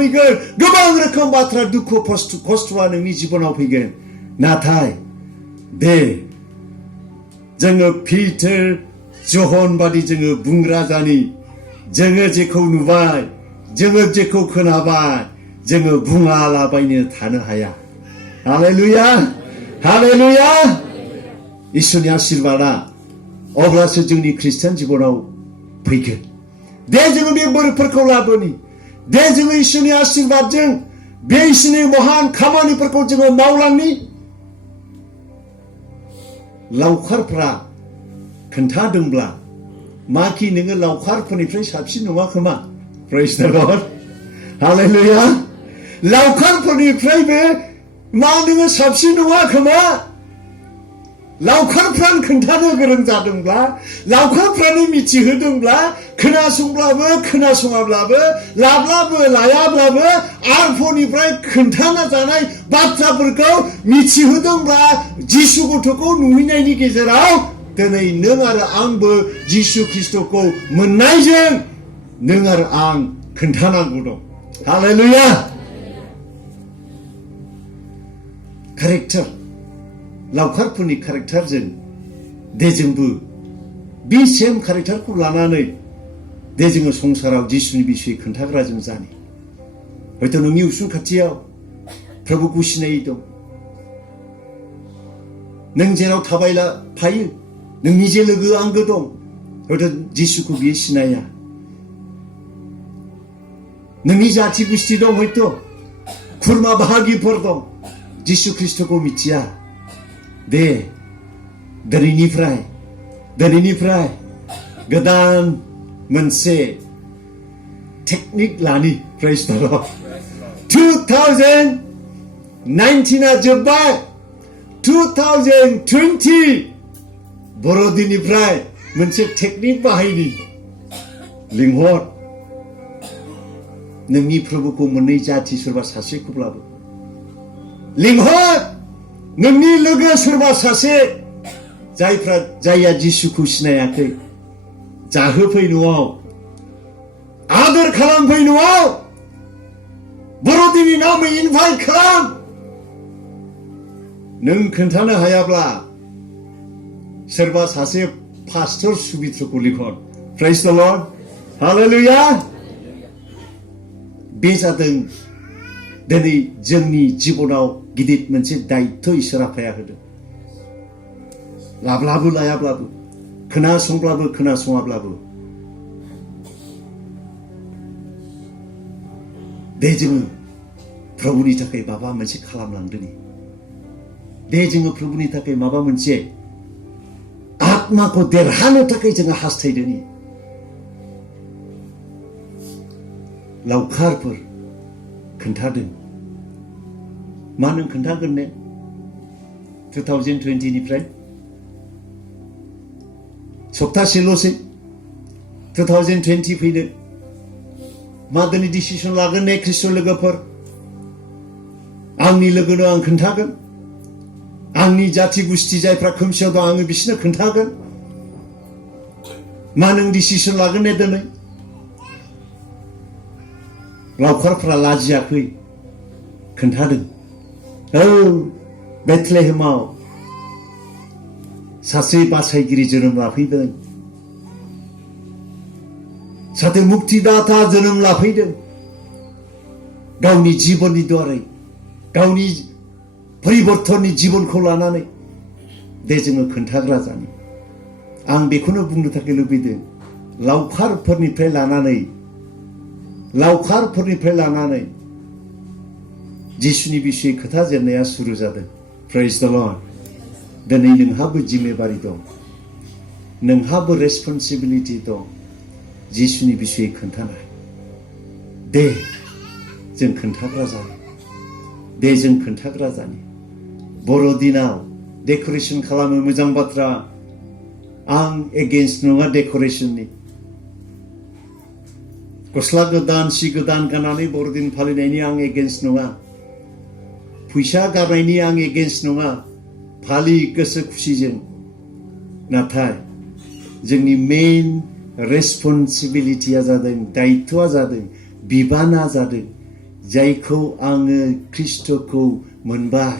फैगोन गोबां रोखोम बाथ्रा दुखु खस्थ'आ नोंनि जिबनाव फैगोन नाथाय दे जोङो पिटार जहन बादि जोङो बुंग्रा जानि जोङो जेखौ नुबाय जोङो जेखौ खोनाबाय जोङो बुङालाबायनो थानो हाया हालेलुया हालेलुया इसोरनि आशीर्बादा अब्लासो जोंनि ख्रिस्टियान जिबनाव फैगोन दे जोङो बे बोरफोरखौ लाबोनि दे जोङो इसोरनि आशीर्बादजों बे इसोरनि महान खामानिफोरखौ जोङो मावलांनि लावखारफ्रा खोन्थादोंब्ला माखि नोङो लावखारफोरनिफ्राय साबसिन नङा खोमा प्रेज द लर्ड हालेलुया लावखारफोरनिफ्रायबो मा नोङो साबसिन नङा खोमा लावखारफ्रानो खोन्थानो गोरों जादोंब्ला लावखारफ्रानो मिथिहोदोंब्ला खोनासंब्लाबो खोनासङाब्लाबो लाब्लाबो लायाब्लाबो आरफनिफ्राय खोन्थाना जानाय बाथ्राफोरखौ मिथिहोदोंब्ला जिसु गथ'खौ नुहैनायनि गेजेराव दिनै नों आरो आंबो जिसु ख्रिस्टखौ मोननायजों नों आरो आं खोन्थानांगौ दं हालेलुया केरेक्टार लावखारफोरनि केरेक्टारजों दे जोंबो बे सेम केरेक्टारखौ लानानै दे जोङो संसाराव जिसुनि बिसय खोन्थाग्रा जों जानि हयथ' नोंनि उसुं खाथियाव प्रभुखौ सिनायै दं नों जेराव थाबायला थायो नोंनि जे लोगो आंगो दं हयथ' जिसुखौ बियो सिनाया नोंनि जाथि गुस्थि दं हयथ' खुरमा बाहागिफोर दं जिसु ख्रिस्टखौ मिथिया दे दिनैनिफ्राय गोदान मोनसे टेकनिक लानि प्रेज द लर्ड 2019 जोब्बाय 2020 बर'दिननिफ्राय मोनसे टेकनिक बाहायनि लिंहर नोंनि प्रभुखौ मोननै जाथि सोरबा सासेखौब्लाबो लिंहर नोंनि लोगो सोरबा सासे जायहा जिसुखौ सिनायाखै जाहोफै न'आव आदर खालामफै न'आव बर'दिननि नामै इनभाइट खालाम नों खोन्थानो हायाब्ला सोरबा सासे पास्टर सुबित्रखौ लिंहर प्रेज द लर्ड हालेलुया बे जादों दिनै जोंनि जिबनाव गिदिर मोनसे दायित्व इसोर आफाया होदों लाब्लाबो लायाब्लाबो खोनासंब्लाबो खोनासङाब्लाबो दे जोङो प्रभुनि थाखाय माबा मोनसे खालामलांदोनि दे जोङो प्रभुनि थाखाय माबा मोनसे आत्माखौ देरहानो थाखाय जोङो हास्थायदोनि लावखारफोर खोन्थादों मा नों खोन्थागोन ने 2020 निफ्राय सप्तासेल'सै 2020 फैनो मा दिनै डिसिसन लागोन ने ख्रिस्टियान लोगोफोर आंनि लोगोनो आं खोन्थागोन आंनि जाथि गुस्थि जायफ्रा खोमसियाव दं आङो बिसोरनो खोन्थागोन मा नों डिसिसन लागोन ने दिनै लावखारफ्रा लाजियाखै खोन्थादों औ बेथलेहेमाव सासे बासायगिरि जोनोम लाफैदों सासे मुक्तिदाता जोनोम लाफैदों गावनि जिबननि द्वारै गावनि परिबर्तननि जिबनखौ लानानै दे जोङो खोन्थाग्रा जानि आं बेखौनो बुंनो थाखाय लुबैदों लावखारफोरनिफ्राय लानानै जिसुनि बिसय खोथा जेननाया सुरु जादों प्रेज द लर्ड दिनै नोंहाबो जिम्मेबारि दं नोंहाबो रेसपन्सिबिलिटि दं जिसुनि बिसय खोन्थानाय दे जों खोन्थाग्रा जानि बर'दिनाव डेक'रेसन खालामो मोजां बाथ्रा आं एगेन्स्ट नङा डेक'रेसननि गस्ला गोदान सि गोदान गाननानै बर'दिन फालिनायनि आं एगेन्स्ट नङा फैसा गारनायनि आं एगेन्स्ट नङा फालि गोसो खुसिजों नाथाय जोंनि मेइन रेसपन्सिबिलिटिया जादों दायित्वआ जादों बिबाना जादों जायखौ आङो ख्रिस्ट'खौ मोनबाय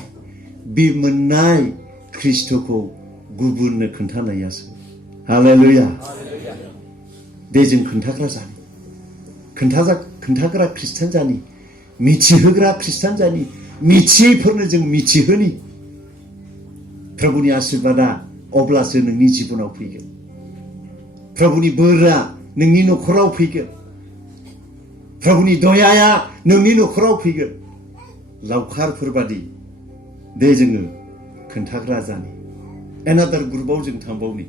बे मोननाय ख्रिस्ट'खौ गुबुननो खोन्थानायासो हालेलुया दे जों खोन्थाग्रा जानि खोन्थाग्रा खृष्टान जानि मिथिहोग्रा खृष्टान जानि मिथियैफोरनो जों मिथिहोनि प्रभुनि आशीर्बादा अब्लासो नोंनि जिबनाव फैगोन प्रभुनि बोरा नोंनि न'खराव फैगोन प्रभुनि दयाया नोंनि न'खराव फैगोन लावखारफोरबादि दे जोङो खोन्थाग्रा जानि एनादार ग्रुपआव जों थांबावनि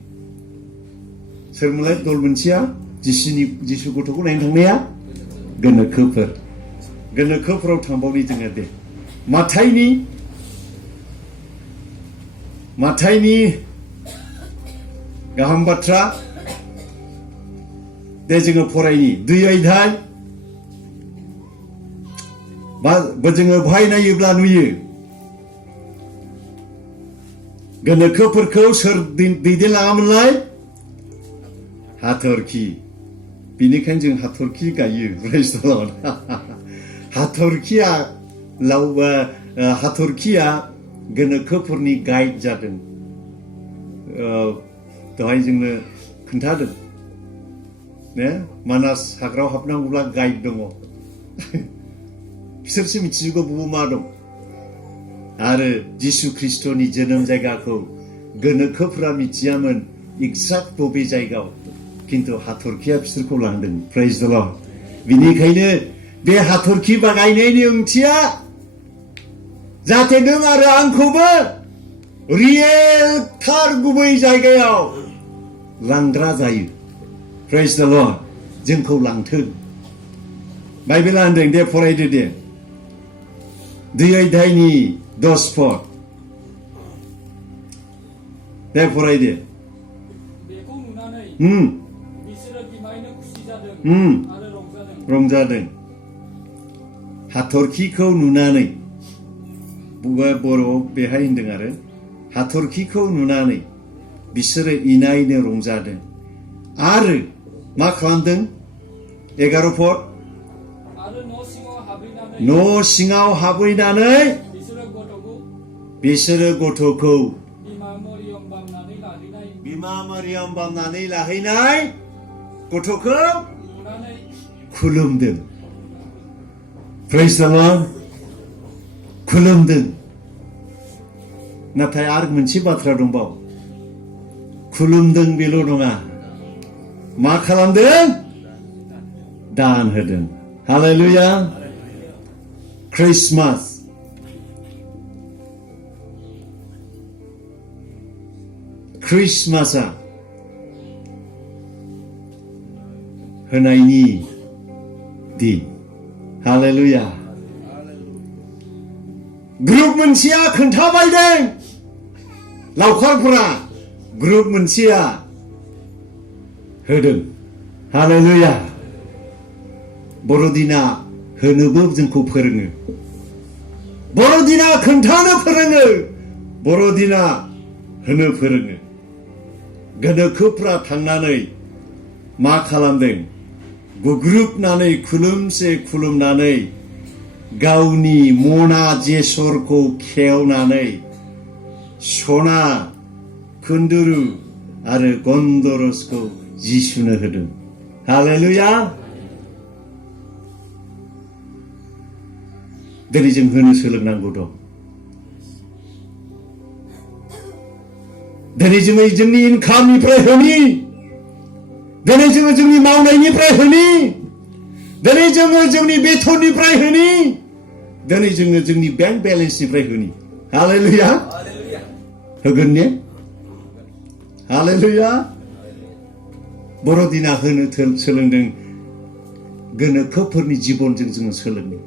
सोरमोनलाय दल मोनसेया जिसु गथ'खौ नायनो थांनाया गोनोखोफोराव थांबावनि जोङो दे माथाइनि गाहाम बाथ्रा दे जोङो फरायनि 2 अध्याय जोङो बहाय नायोब्ला नुयो गोनोखोफोरखौ सोर दैदेनलाङामोनलाय हाथरखि बेनिखायनो जों हाथरखि गायो प्रेज द लर्ड हाथरखिया गोनोखोफोरनि गाइड जादों दहाय जोंनो खोन्थादों ने मानास हाग्रायाव हाबनांगौब्ला गाइड दङ बिसोरसो मिथिजोबगौ बबे मा दं आरो जिसु ख्रिस्ट'नि जोनोम जायगाखौ गोनोखोफोरा मिथियामोन एक्जाक्ट बबे जायगायाव किन्तु हाथरखिया बिसोरखौ लांदों प्रेज द लर्ड बिनिखायनो बे हाथरखि बागायनायनि ओंथिया जाहाथे नों आरो आंखौबो रियेल थार गुबै जायगायाव लांग्रा जायो प्रेज द लर्ड जोंखौ लांथों बाइबेला होनदों दे फरायदो दे 2 अध्यायनि 10 पद दे फरायदो बेखौ नुनानै बिसोरो बिमायनो खुसि जादों आरो रंजादों हाथरखिखौ नुनानै बर'आव बेहाय होनदों आरो हाथरखिखौ नुनानै बिसोरो इनायनो रंजादों आरो मा खालामदों 11 पद आरो न' सिङाव हाबहैनानै बिसोरो गथ'खौ बिमा मरियम बामनानै लाहैनाय गथ'खौ खुलुमदों प्रेज द लर्ड खुलुमदों नाथाय आरो मोनसे बाथ्रा दंबावो खुलुमदों बेल' नङा मा खालामदों दान होदों हालेलुया क्रिसमासआ होनायनि दिन हालेलुया ग्रुप मोनसेया खोन्थाबायदों लावखारफोरा ग्रुप मोनसेया होदों हालेलुया बर'दिना होनोबो जोंखौ फोरोङो बर'दिना खोन्थानो फोरोङो बर'दिना होनो फोरोङो गोनोखोफ्रा थांनानै मा खालामदों गुग्रुबनानै खुलुमनानै गावनि मना जेसरखौ खेवनानै सना खुन्दुरु आरो गन्धरसखौ जिसुनो होदों हालेलुया दिनै जों होनो सोलोंनांगौ दं दिनै जोङो जोंनि इनकामनिफ्राय होनि दिनै जोङो जोंनि मावनायनिफ्राय होनि दिनै जोङो जोंनि बेथननिफ्राय होनि दिनै जोङो जोंनि बेंक बेलेन्सनिफ्राय होनि हालेलुया होगोन ने हालेलुया बर'दिना होनो सोलोंदों गोनोखोफोरनि जिबनजों जोङो सोलोंदों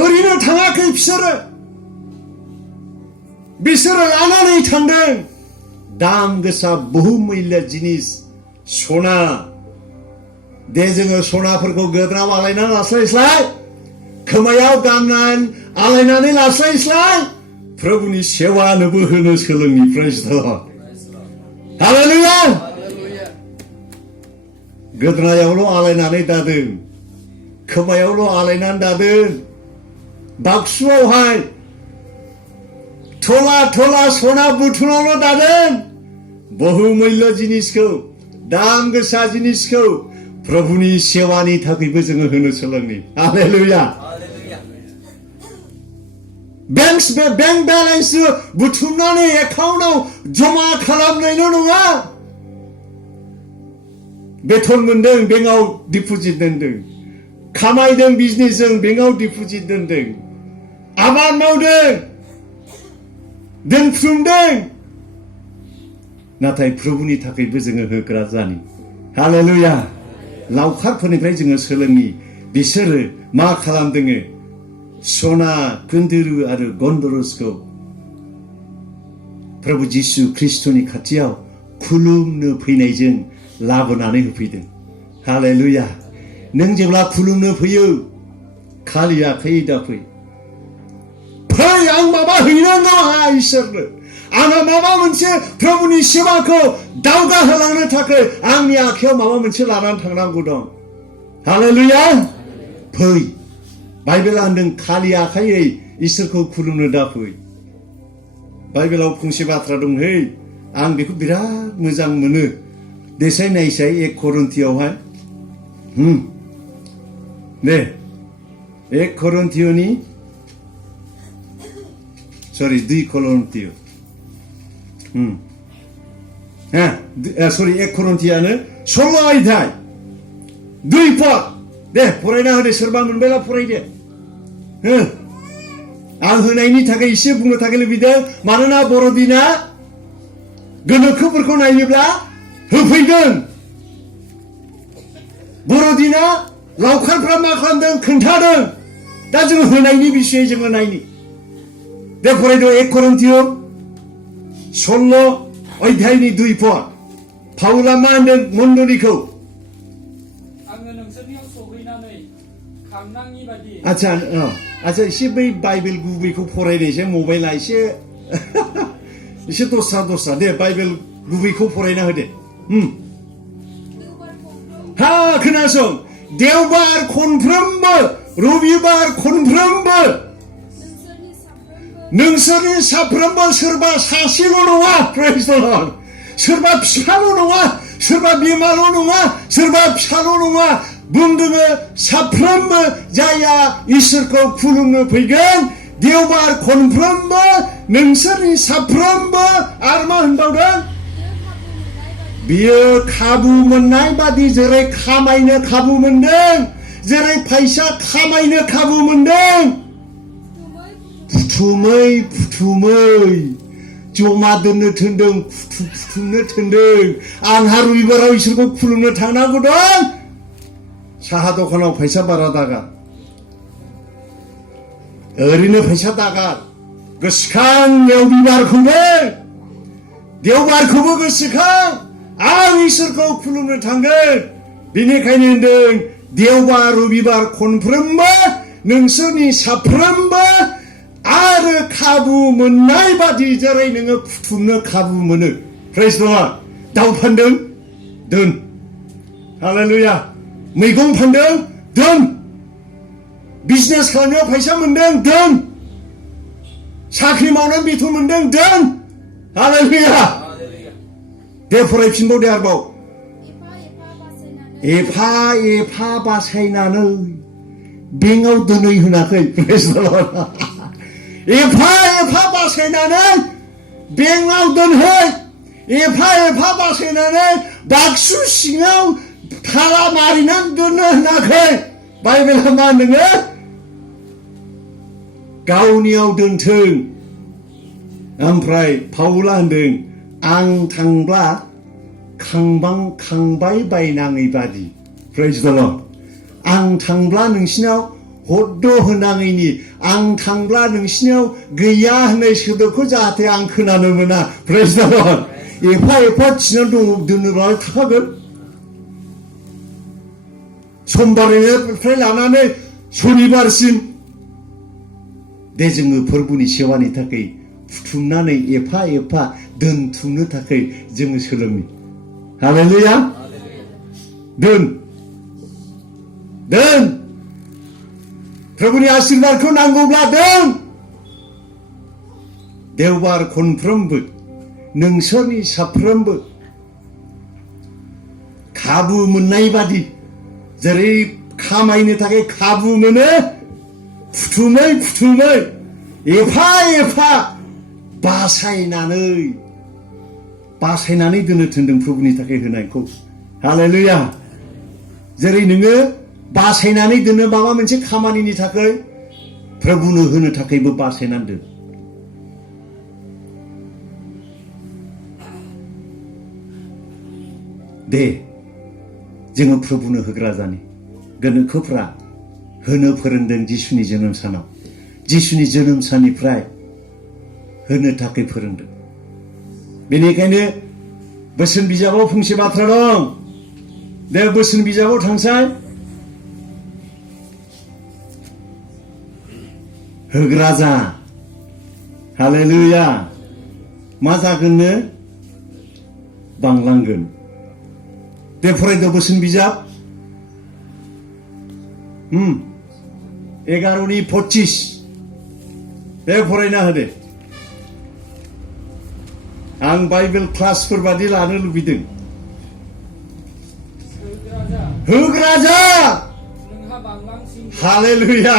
ओरैनो थाङाखै बिसोरो लानानै थांदों दाम गोसा बहुमुल्य जिनिस सना दे जोङो सनाफोरखौ गोदोनायाव आलायनानै लास्लायस्लाय खोमायाव गाननानै आलायनानै लास्लायस्लाय प्रभुनि सेवानोबो होनो सोलोंनि प्रेज द लर्ड हालेलुया गोदोनायावल' आलायनानै दादों खोमायावल' आलायनानै दादों बाक्सुआवहाय थला थला सना बुथुमावल' दादों बहुमूल्य जिनिसखौ दाम गोसा जिनिसखौ प्रभुनि सेवानि थाखायबो जोङो होनो सोलोंनि हालेलुया बेंक बेलेन्स बुथुमनानै एकाउन्टआव जमा खालामनायल' नङा बेथन मोनदों बेंकआव डिपजिट दोनदों खामायदों बिजनेसजों बेंकआव डिपजिट दोनदों आबाद मावदों दोनथुमदों नाथाय प्रभुनि थाखायबो जोङो होग्रा जानि हालेलुया लावखारफोरनिफ्राय जोङो सोलोंनि बिसोरो मा खालामदों सना कुन्दुरु आरो गन्धरसखौ प्रभु जिसु ख्रिस्टनि खाथियाव खुलुमनो फैनायजों लाबोनानै होफैदों हालेलुया नों जेब्ला खुलुमनो फैयो खालि आखाइ दाफै फै आं माबा हैनांगौ इसोरनो आंहा माबा मोनसे प्रभुनि सेवाखौ दावगाहोलांनो थाखाय आंनि आखायाव माबा मोनसे लानानै थांनांगौ दं हालेलुया फै बाइबेला होनदों खालि आखायै इसोरखौ खुलुमनो दाफै बाइबेलाव फंसे बाथ्रा दं है आं बेखौ बिराद मोजां मोनो देसाय नायसाय 1 करिन्थियावहाय दे 1 करिन्थियनि सरि 2 करिन्थिय 1 करिन्थियानो 16 अध्याय 2 पद दे फरायना होदो सोरबा मोनबायला फरायदो आं होनायनि थाखाय एसे बुंनो थाखाय लुबैदों मानोना बर'दिना गोनोखोफोरखौ नायोब्ला होफैदों बर'दिना लावखारफ्रा मा खालामदों खोन्थादों दा जों होनायनि बिषय जोङो नायनि दे फरायदो 1 करिन्थिय 16 अध्यायनि 2 पद पाउला मा होनदों मण्डलीखौ आङो नोंसोरनियाव सहैनानै खांनाङि बादि आच्छा एसे बै बाइबेल गुबैखौ फरायनायसै मबाइला एसे दस्रा दे बाइबेल गुबैखौ फरायना होदे हा खोनासं देवबार खनफ्रोमबो रबिबार खनफ्रोमबो नोंसोरनि साफ्रोमबो सोरबा सासेल' नङा प्रेज द लर्ड सोरबा फिसाल' नङा सोरबा बिमाल' नङा सोरबा फिसाल' नङा बुंदोङो साफ्रोमबो जायहा इसोरखौ खुलुमनो फैगोन देवबार खनफ्रोमबो नोंसोरनि साफ्रोमबो आरो मा होनबावदों बियो खाबु मोननाय बादि जेरै खामायनो खाबु मोनदों जेरै फैसा खामायनो खाबु मोनदों फुथुमै जमा दोननो थोनदों फुथुमनो थोनदों आंहा रबिबाराव इसोरखौ खुलुमनो थांनांगौ दं साहा दखानाव फैसा बारा दागार ओरैनो फैसा दागार गोसोखां देवबारखौबो गोसोखां आं इसोरखौ खुलुमनो थांगोन बेनिखायनो होनदों देवबार रबिबार खनफ्रोमबो नोंसोरनि साफ्रोमबो आरो खाबु मोननाय बादि जेरै नोङो फुथुमनो खाबु मोनो प्रेज द लर्ड दाउ फानदों दोन हालेलुया मैगं फानदों दोन बिजनेस खालामनायाव फैसा मोनदों दोन साख्रि मावनानै बेथन मोनदों दोन हालेलुया दे फरायफिनबाव दे आरोबाव एफा बासायनानै बेंकआव दोनै होनाखै प्रेज द लर्ड एफा बासायनानै बेंकआव दोनहै एफा बासायनानै बाक्सु सिङाव थाला मारिनानै दोननो होनाखै बाइबेला मा होनदों गावनियाव दोनथों ओमफ्राय पाउला होनदों आं थांब्ला खांबाय बायनाङै बादि प्रेज द लर्ड आं थांब्ला नोंसिनाव हद्द होनाङैनि आं थांब्ला नोंसिनाव गैया होननाय सोदोबखौ जाहाथे आं खोनानो मोना प्रेज द लर्ड एफा थिनानै दोनोब्ला थाखागोन समबारनिफ्राय लानानै सनिबारसिम दे जोङो फोरबोनि सेवानि थाखाय फुथुमनानै एफा दोनथुमनो थाखाय जोङो सोलोंनि हालेलुया दोन प्रभुनि आशीर्वादखौ नांगौब्ला दों देवबार खनफ्रोमबो नोंसोरनि साफ्रोमबो खाबु मोननाय बादि जेरै खामायनो थाखाय खाबु मोनो फुथुमै फुथुमै एफा एफा बासायनानै दोननो थिनदों प्रभुनि थाखाय होनायखौ हालेलुया जेरै नोङो बासायनानै दोनो माबा मोनसे खामानिनि थाखाय प्रभुनो होनो थाखायबो बासायनानै दोन दे जोङो प्रभुनो होग्रा जानि गोनोखोफ्रा होनो फोरोंदों जिसुनि जोनोम सानाव जिसुनि जोनोम साननिफ्राय होनो थाखाय फोरोंदों बेनिखायनो बोसोन बिजाबाव फंसे बाथ्रा दं बे बोसोन बिजाबाव थांसाय होग्रा जा हालेलुया मा जागोननो बांलांगोन दे फरायदो बोसोन बिजाब 11:25 दे फरायना होदो आं बाइबेल क्लासफोर बादि लानो लुबैदों होग्रा जा हालेलुया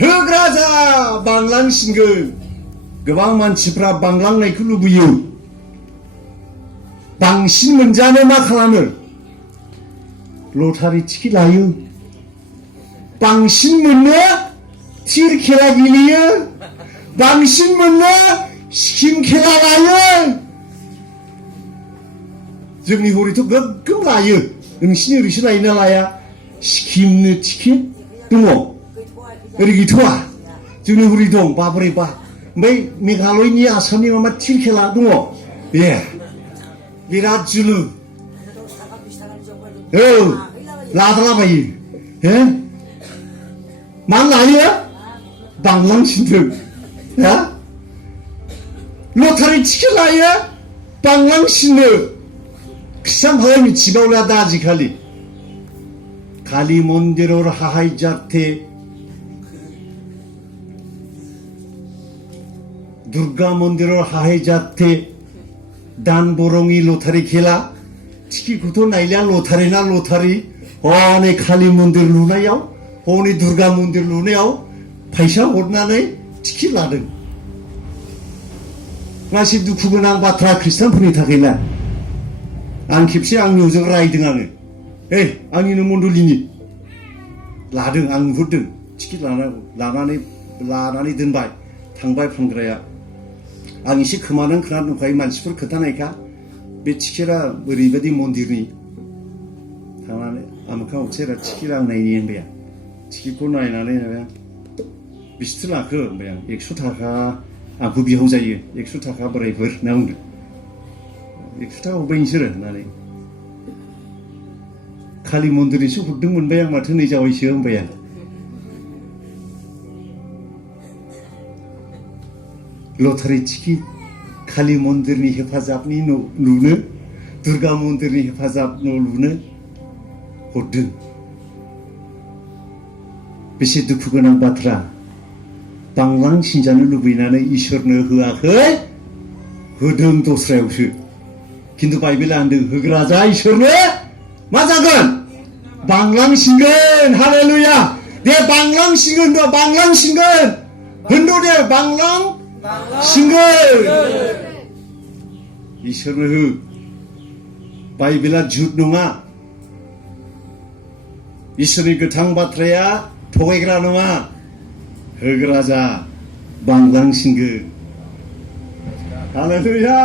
होग्रा जा बांलांसिनगोन गोबां मानसिफ्रा बांलांनायखौ लुबैयो बांसिन मोनजानो मा खालामो लटारि टिकेट लायो बांसिन मोननो थिर खेला गेलेयो बांसिन मोननो स्किम खेला लायो जोंनि हरैथ' गोग्गोम लायो नोंसिनि ओरैसो लायोना लाया स्किमनो टिकेट दङ ओरै गैथ'वा जोंनि हरै दं बाब्रै बा ओमफ्राय मेघालयनि आसामनि माबा थिर खेला दङ ए बिराद जुलु औ लाद्राबायो हो मानो लायो बांलांसिनदों हा लटारि टिकेट लायो बांलांसिनो खृष्टानफोरा मिथिबावला दा आजिखालि काली मन्दिरर हाहाय जाथे दुर्गा मन्दिरर हाहाय जाथे दान बरंनि लटारि खेला टिकेटखौथ' नायलिया लटारि ना लटारि हनै काली मन्दिर लुनायाव हनै दुर्गा मन्दिर लुनायाव फैसा हरनानै टिकेट लादों मासे दुखु गोनां बाथ्रा खृष्टानफोरनि थाखायना आं खेबसे आंनि न'जों रायदों आङो आंनिनो मण्डलिनि लादों आं नुहुरदों टिकेट लानानै दोनबाय थांबाय फानग्राया आं एसे खोमादों खोनादों दंखायो मानसिफोर खोन्थानायखा बे टिकेटआ ओरैबायदि मन्दिरनि थांनानै आमोखा हरसेरा टिकेट आं नायनि होनबाय आं टिकेटखौ नायनानै बिसिथो लाखो होनबाय आं 100 थाखा आंखौ बिहाव जायो 100 थाखा बोरायफोर होनना बुंदों 100 थाखा हरबाय नोंसोरो होननानै काली मन्दिरनिसो हरदों मोनबाय आं माथो नै जाबायसो होनबाय आं लटारि टिकेट काली मन्दिरनि हेफाजाबनि न' लुनो दुर्गा मन्दिरनि हेफाजाब न' लुनो हरदों बेसे दुखु गोनां बाथ्रा बांलांसिनजानो लुबैनानै इसोरनो होआखै होदों दस्रायावसो खिन्थु बाइबेला होनदों होग्रा जा इसोरनो मा जागोन बांलांसिनगोन हालेलुया दे बांलांसिनगोन होनद' दे बांलांसिनगोन इसोरनो हो बाइबेला झुट नङा इसोरनि गोथां बाथ्राया थगायग्रा नङा होग्रा जा बांलांसिनगोन हालेलुया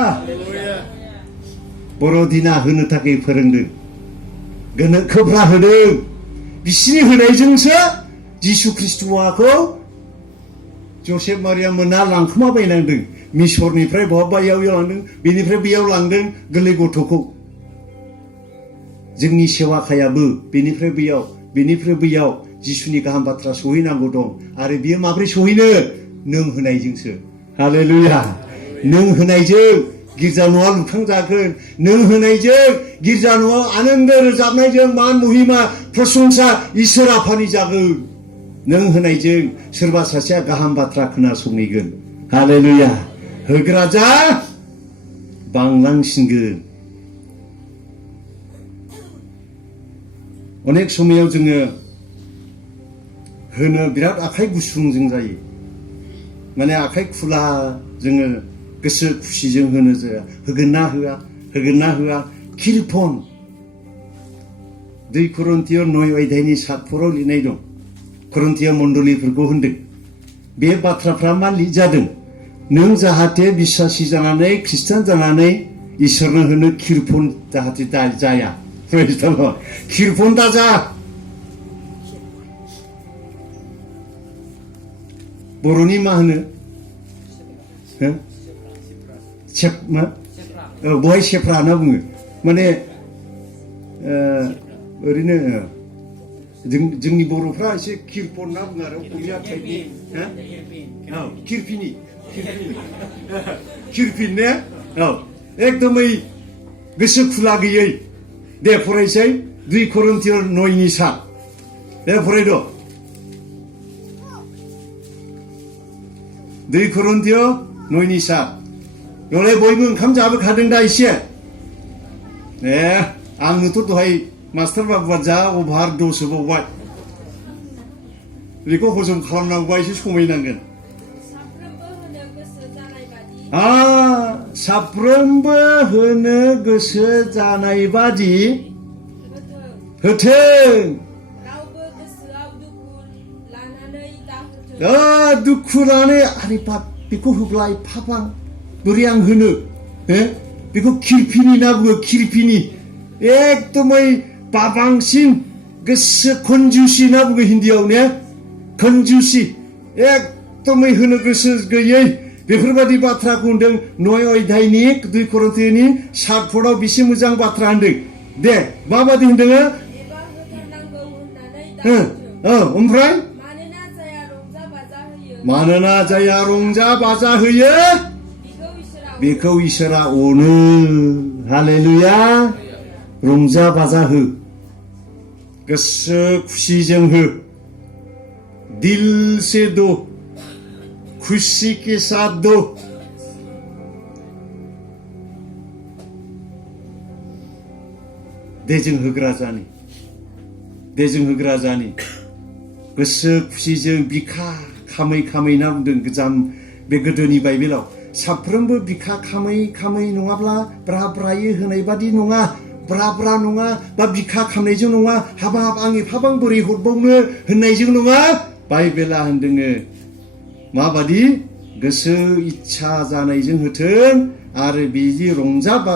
बर'दिना होनो थाखाय फोरोंदों गोनोखोफ्रा होदों बिसिनि होनायजोंसो जिसु ख्रिस्ट'खौ जसेफ मारियाम मोना लांखोमा बायनांदों मिसरनिफ्राय बहाबा याव लांदों बेनिफ्राय बेयाव लांदों गोरलै गथ'खौ जोंनि सेवाखायाबो बेनिफ्राय बैयाव जिसुनि गाहाम बाथ्रा सहैनांगौ दं आरो बियो माब्रै सहैनो नों होनायजोंसो हालेलुया नों होनायजों गिर्जा न'आ लुखांजागोन नों होनायजों गिर्जा न'आव आनन्द रोजाबनायजों मान महिमा प्रशंसा इसोर आफानि जागोन नों होनायजों सोरबा सासेया गाहाम बाथ्रा खोनासंहैगोन हालेलुया होग्रा जा बांलांसिनगोन अनेक समायाव जोङो होनो बिराद आखाइ गुसुं जों जायो माने आखाइ खुला जोङो गोसो खुसिजों होनो जाया होगोन ना होआ किरपन 2 Korinथिय 9 अध्यायनि 7 फोराव लिरनाय दं करन्थिया मण्डलीफोरखौ होनदों बे बाथ्राफ्रा मा लिरजादों नों जाहाथे बिश्वासी जानानै ख्रिस्टान जानानै इसोरनो होनो किरपन जाहाथे जाया किरपन दाजा बर'नि मा होनो बहाय सेफ्रा होनना बुङो माने ओरैनो जोंनि बर'फ्रा एसे किरपन ना बुङो आरो असमिया टाइपनि किरपिन ने एकदमै गोसो खुला गैयै दे फरायसै 2 Korinथिय 9 7 दे फरायद' 2 Korinथिय 9 7 बेवलाय बयबो ओंखाम जाबोखादों दा एसे आंनोथ' दहाय मास्टार बाबुआ जा अभार दस होबावबाय बेखौ हजम खालामनांगौबा एसे समायनांगोन साफ्रोमबो होनो गोसो जानाय बादि होथों दुखु लानानै आरे बाप बेखौ होब्ला एफाबां बोरै आं होनो बेखौ किरपिनि ना बुङो किरपिनि एकदमै बाबांसिन गोसो कन्जुसि ना बुङो हिन्दीयाव ने कन्जुसि एकदमै होनो गोसो गैयै बेफोरबायदि बाथ्राखौ होनदों 9 अध्यायनि 2 Korinथियनि 7 फोराव बेसे मोजां बाथ्रा होनदों दे माबादि होनदों ओमफ्राय मानोना जाया रंजा बाजा होयो बेखौ इसोरा अनो हालेलुया रंजा बाजा हो गोसो खुसिजों हो दिल से दो खुशी के साथ दो देजों होग्रा जानि गोसो खुसिजों बिखा खामै ना बुंदों गोजाम बे गोदोनि बाइबेलाव साफ्रोमबो बिखा खामै नङाब्ला ब्रायै होनाय बादि नङा ब्रा नङा बा बिखा खामनायजों नङा हाबाब आं एफाबां बोरै हरबावनो होननायजों नङा बाइबेला होनदोङो माबादि गोसो इच्छा जानायजों होथों आरो बिदि रंजा बाजा